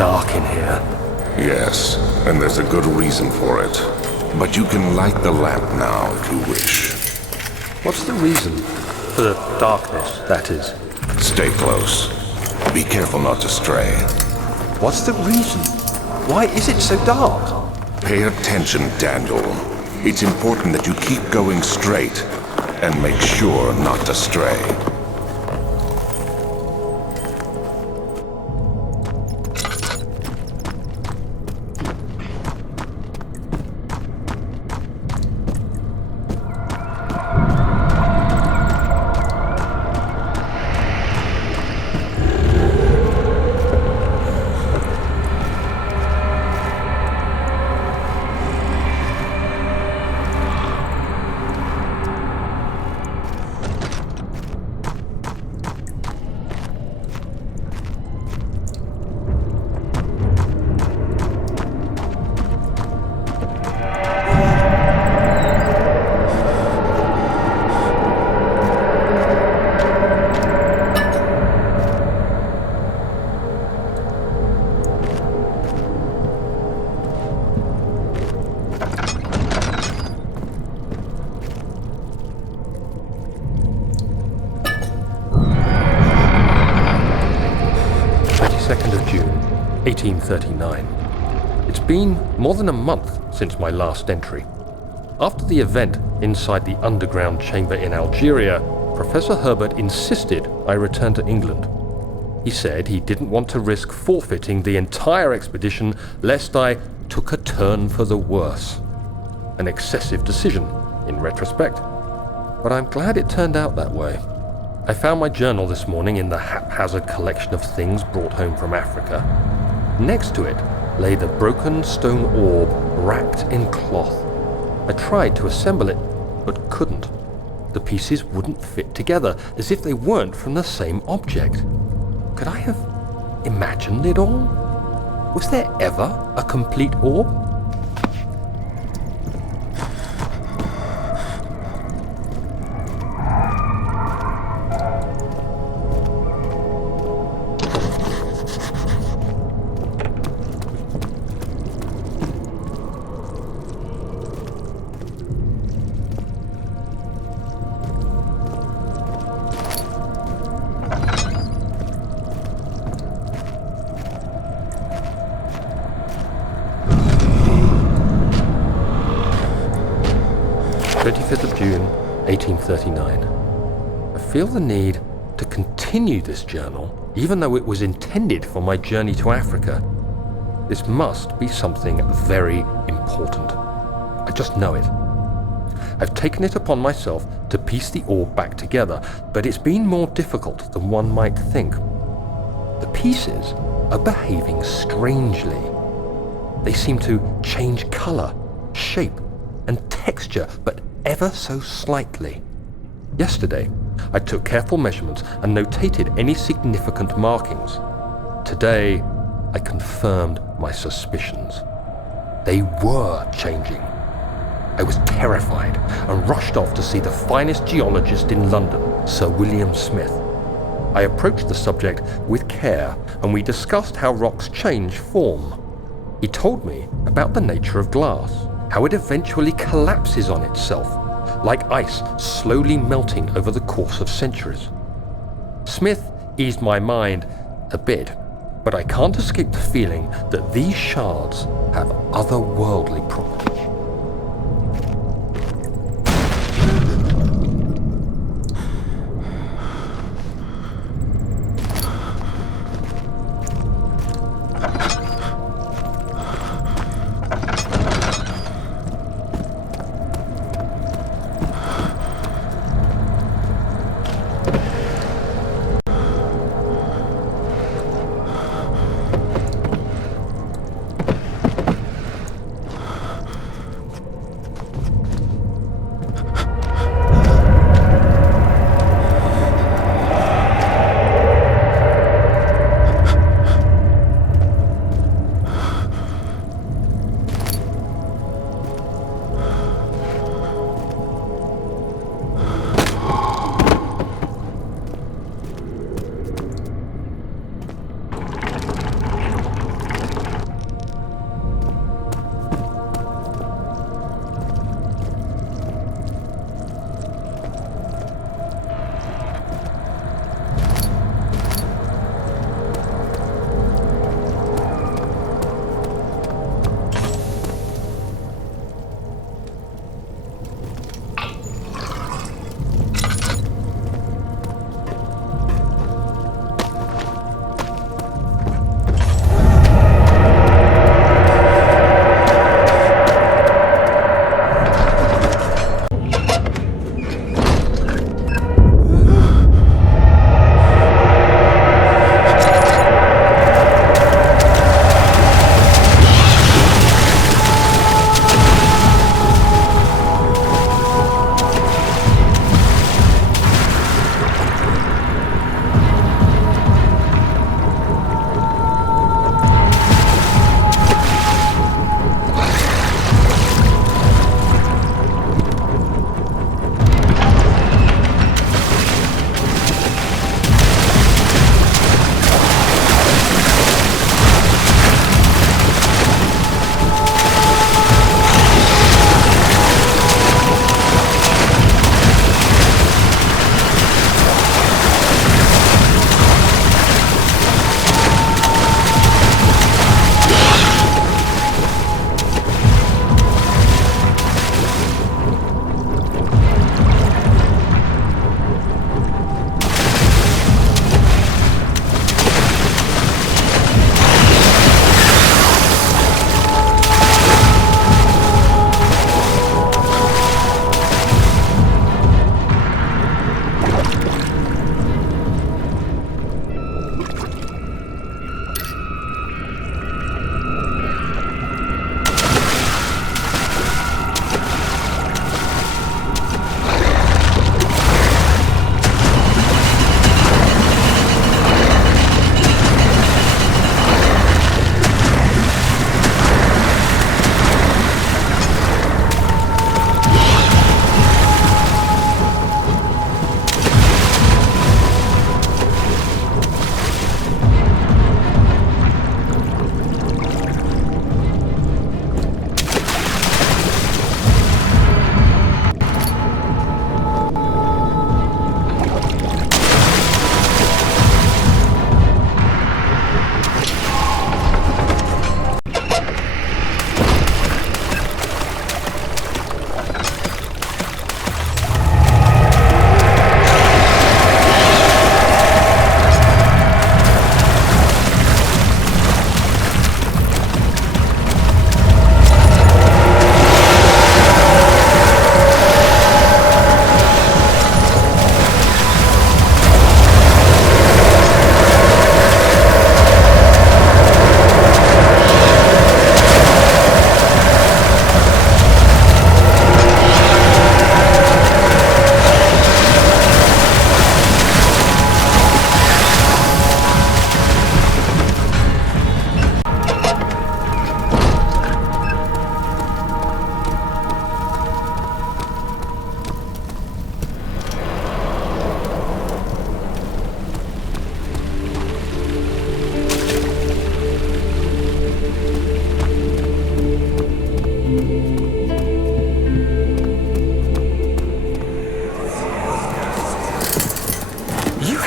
dark in here. Yes, and there's a good reason for it. But you can light the lamp now if you wish. What's the reason? For the darkness, that is. Stay close. Be careful not to stray. What's the reason? Why is it so dark? Pay attention, Daniel. It's important that you keep going straight and make sure not to stray. June 1839. It's been more than a month since my last entry. After the event inside the underground chamber in Algeria, Professor Herbert insisted I return to England. He said he didn't want to risk forfeiting the entire expedition lest I took a turn for the worse. An excessive decision, in retrospect. But I'm glad it turned out that way. I found my journal this morning in the haphazard collection of things brought home from Africa. Next to it lay the broken stone orb wrapped in cloth. I tried to assemble it, but couldn't. The pieces wouldn't fit together, as if they weren't from the same object. Could I have imagined it all? Was there ever a complete orb? June 1839. I feel the need to continue this journal, even though it was intended for my journey to Africa. This must be something very important. I just know it. I've taken it upon myself to piece the orb back together, but it's been more difficult than one might think. The pieces are behaving strangely. They seem to change color, shape, and texture, but ever so slightly. Yesterday, I took careful measurements and notated any significant markings. Today, I confirmed my suspicions. They were changing. I was terrified and rushed off to see the finest geologist in London, Sir William Smith. I approached the subject with care and we discussed how rocks change form. He told me about the nature of glass, how it eventually collapses on itself, like ice slowly melting over the course of centuries. Smith eased my mind a bit, but I can't escape the feeling that these shards have otherworldly properties.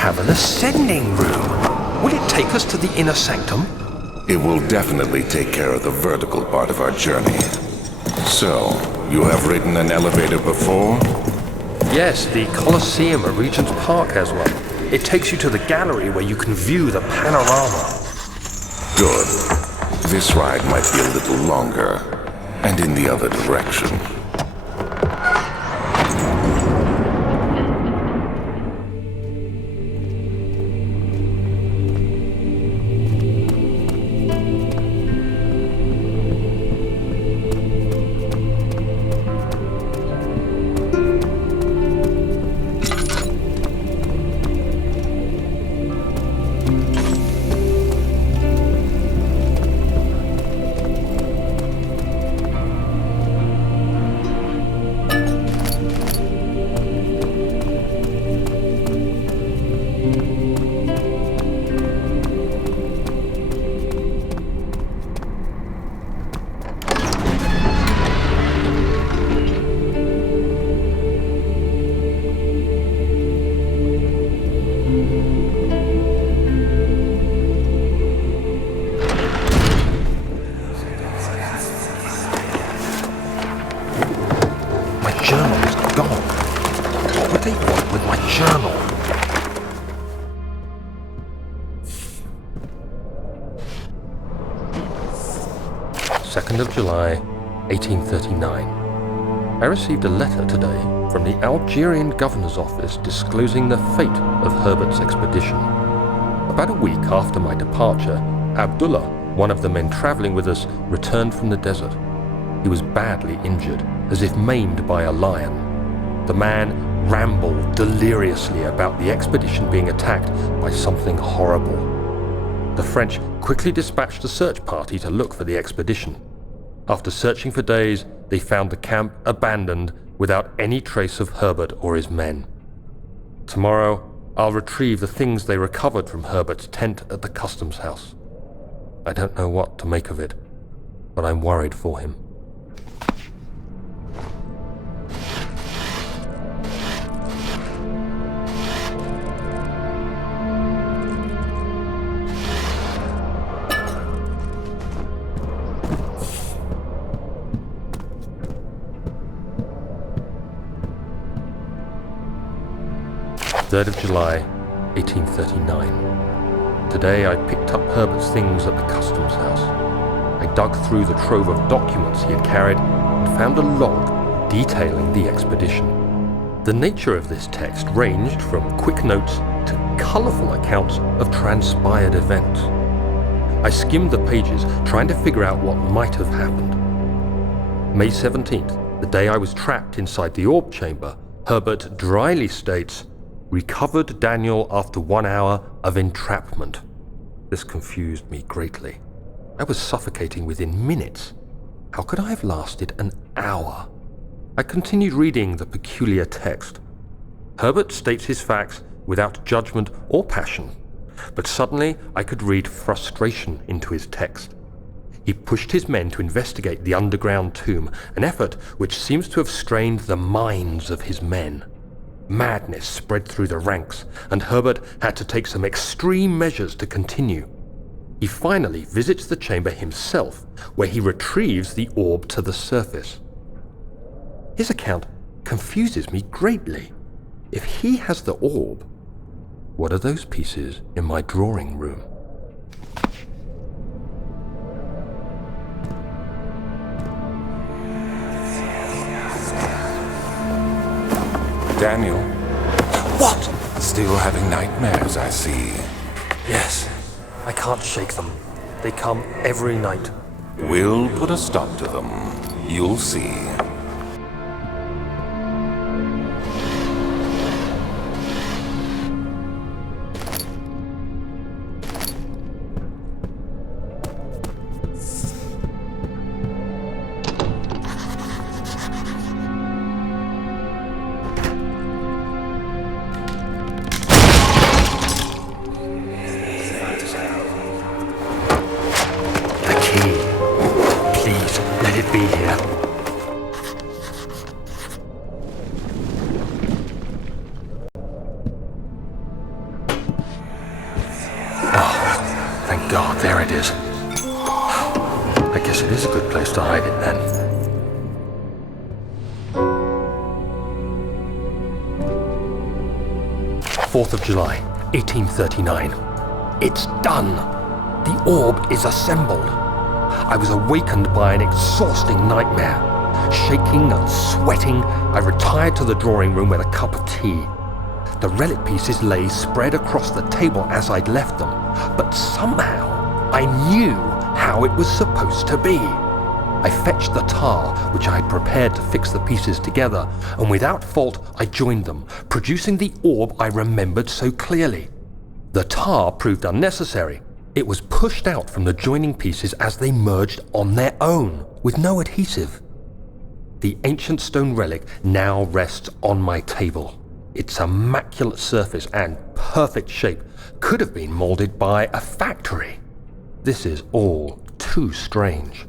have an ascending room. Will it take us to the inner sanctum? It will definitely take care of the vertical part of our journey. So, you have ridden an elevator before? Yes, the Colosseum at Regent's Park has one. It takes you to the gallery where you can view the panorama. Good. This ride might be a little longer, and in the other direction. Journal. 2nd of July, 1839. I received a letter today from the Algerian governor's office disclosing the fate of Herbert's expedition. About a week after my departure, Abdullah, one of the men traveling with us, returned from the desert. He was badly injured, as if maimed by a lion. The man rambled deliriously about the expedition being attacked by something horrible. The French quickly dispatched a search party to look for the expedition. After searching for days, they found the camp abandoned without any trace of Herbert or his men. Tomorrow, I'll retrieve the things they recovered from Herbert's tent at the customs house. I don't know what to make of it, but I'm worried for him. Third of July, 1839. Today I picked up Herbert's things at the customs house. I dug through the trove of documents he had carried and found a log detailing the expedition. The nature of this text ranged from quick notes to colourful accounts of transpired events. I skimmed the pages, trying to figure out what might have happened. May 17th, the day I was trapped inside the orb chamber, Herbert dryly states, "Recovered Daniel after 1 hour of entrapment." This confused me greatly. I was suffocating within minutes. How could I have lasted an hour? I continued reading the peculiar text. Herbert states his facts without judgment or passion, but suddenly I could read frustration into his text. He pushed his men to investigate the underground tomb, an effort which seems to have strained the minds of his men. Madness spread through the ranks, and Herbert had to take some extreme measures to continue. He finally visits the chamber himself, where he retrieves the orb to the surface. His account confuses me greatly. If he has the orb, what are those pieces in my drawing room? Daniel, What? still having nightmares, I see. Yes, I can't shake them. They come every night. We'll put a stop to them. You'll see. God, there it is. I guess it is a good place to hide it then. July 4th, 1839. It's done! The orb is assembled. I was awakened by an exhausting nightmare. Shaking and sweating, I retired to the drawing room with a cup of tea. The relic pieces lay spread across the table as I'd left them, but somehow I knew how it was supposed to be. I fetched the tar, which I had prepared to fix the pieces together, and without fault I joined them, producing the orb I remembered so clearly. The tar proved unnecessary. It was pushed out from the joining pieces as they merged on their own, with no adhesive. The ancient stone relic now rests on my table. Its immaculate surface and perfect shape could have been molded by a factory. This is all too strange.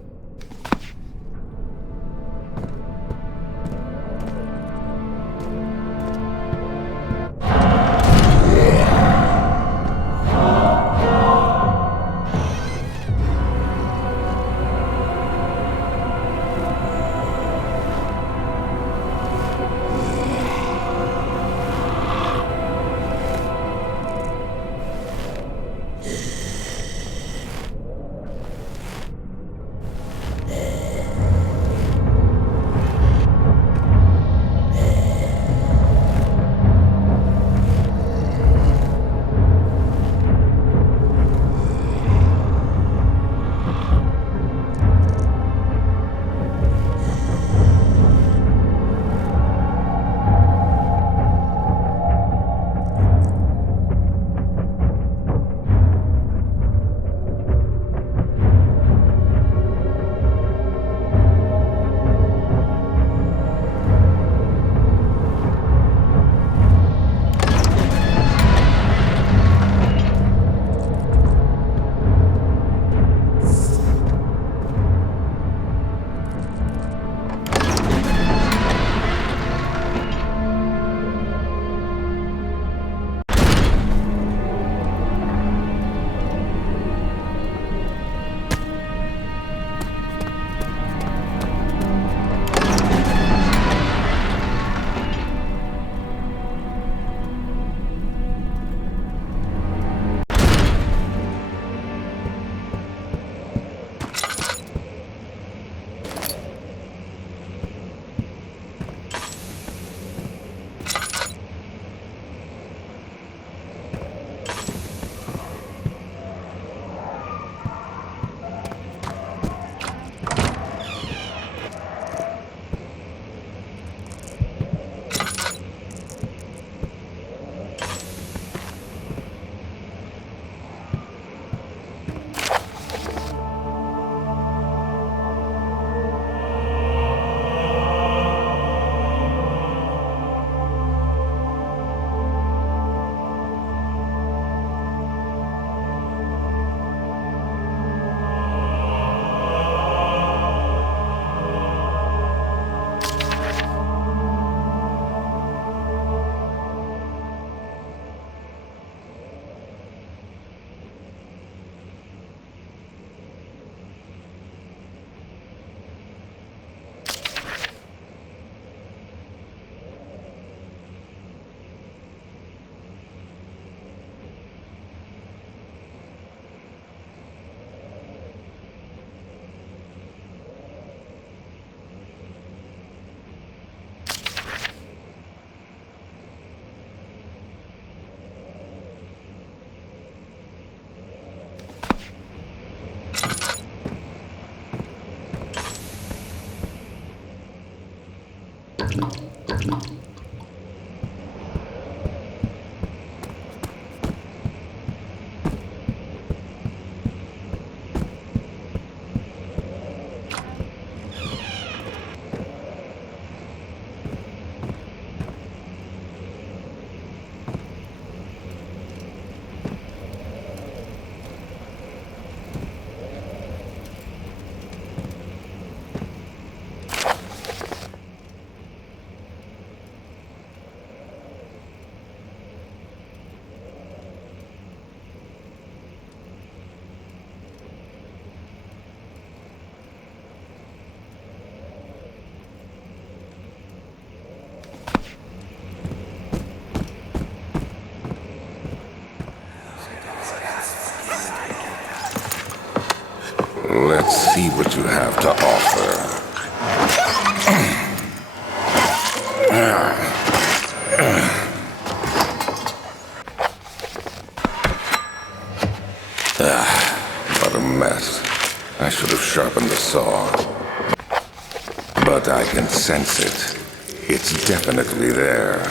see what you have to offer. What a mess. I should have sharpened the saw. But I can sense it. It's definitely there.